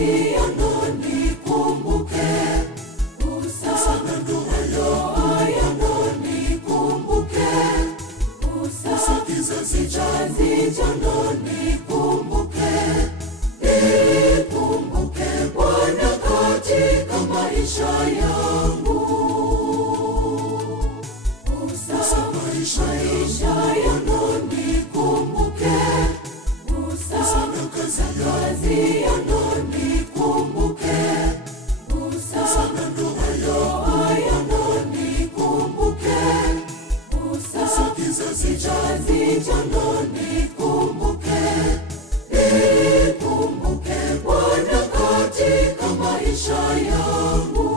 kazi yangu nikumbuke, usana ndoa yangu nikumbuke, usa kizazi changu nikumbuke, nikumbuke Bwana katika maisha yangu, usa maisha yangu nikumbuke, usa kazi yangu nikumbuke, usa ndoa yangu nikumbuke, usa kizazi changu nikumbuke, nikumbuke Bwana katika maisha yangu.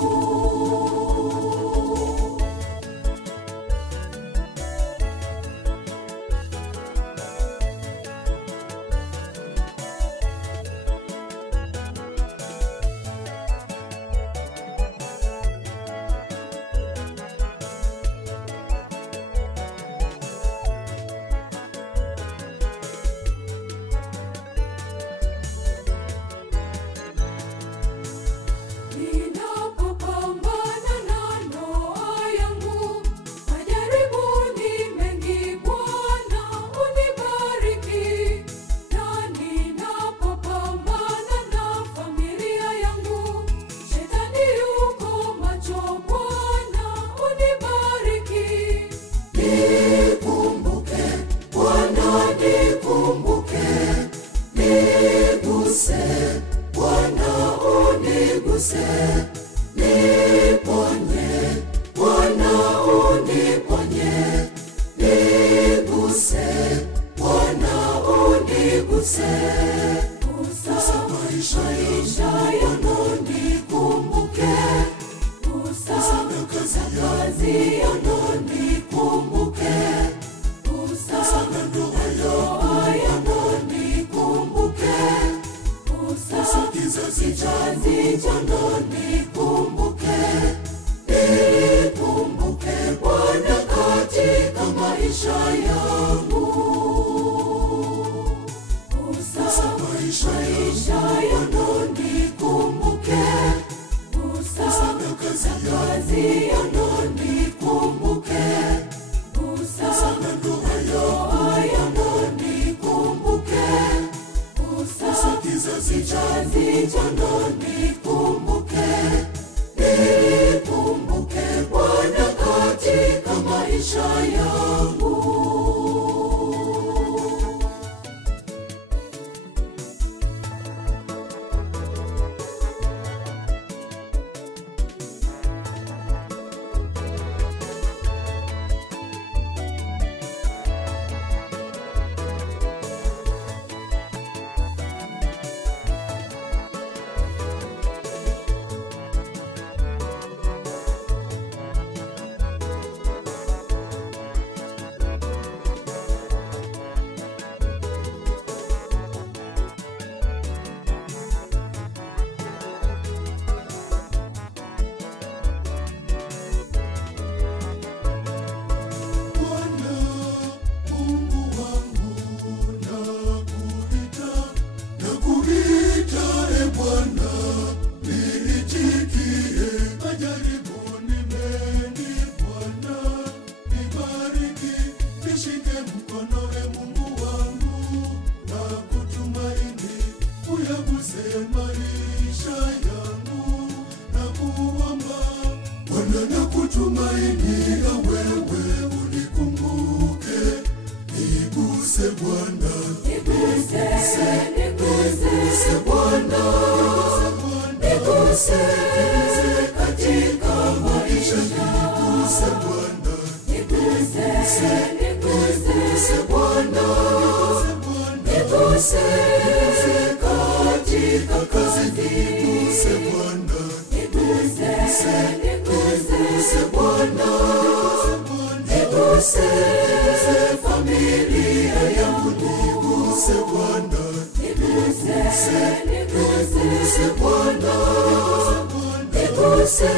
Niponye, Bwana uniponye, niguse, Bwana uniguse, usa maisha yangu nikumbuke, usa kazi yangu nikumbuke, usa ndoa yangu nikumbuke, usa kizazi changu nikumbuke, nikumbuke Bwana katika maisha yangu, usa maisha yangu nikumbuke, usa kazi yangu nikumbuke, usa ndoa yangu nikumbuke, usa kizazi changu nikumbuke, nikumbuke Bwana katika maisha yangu. Tumaini ya wewe unikumbuke, niguse Bwana, niguse Bwana, niguse katika maisha, niguse Bwana, niguse Bwana, niguse katika kazi, niguse Bwana, niguse Bwana, niguse familia yangu, niguse Bwana, niguse Bwana, niguse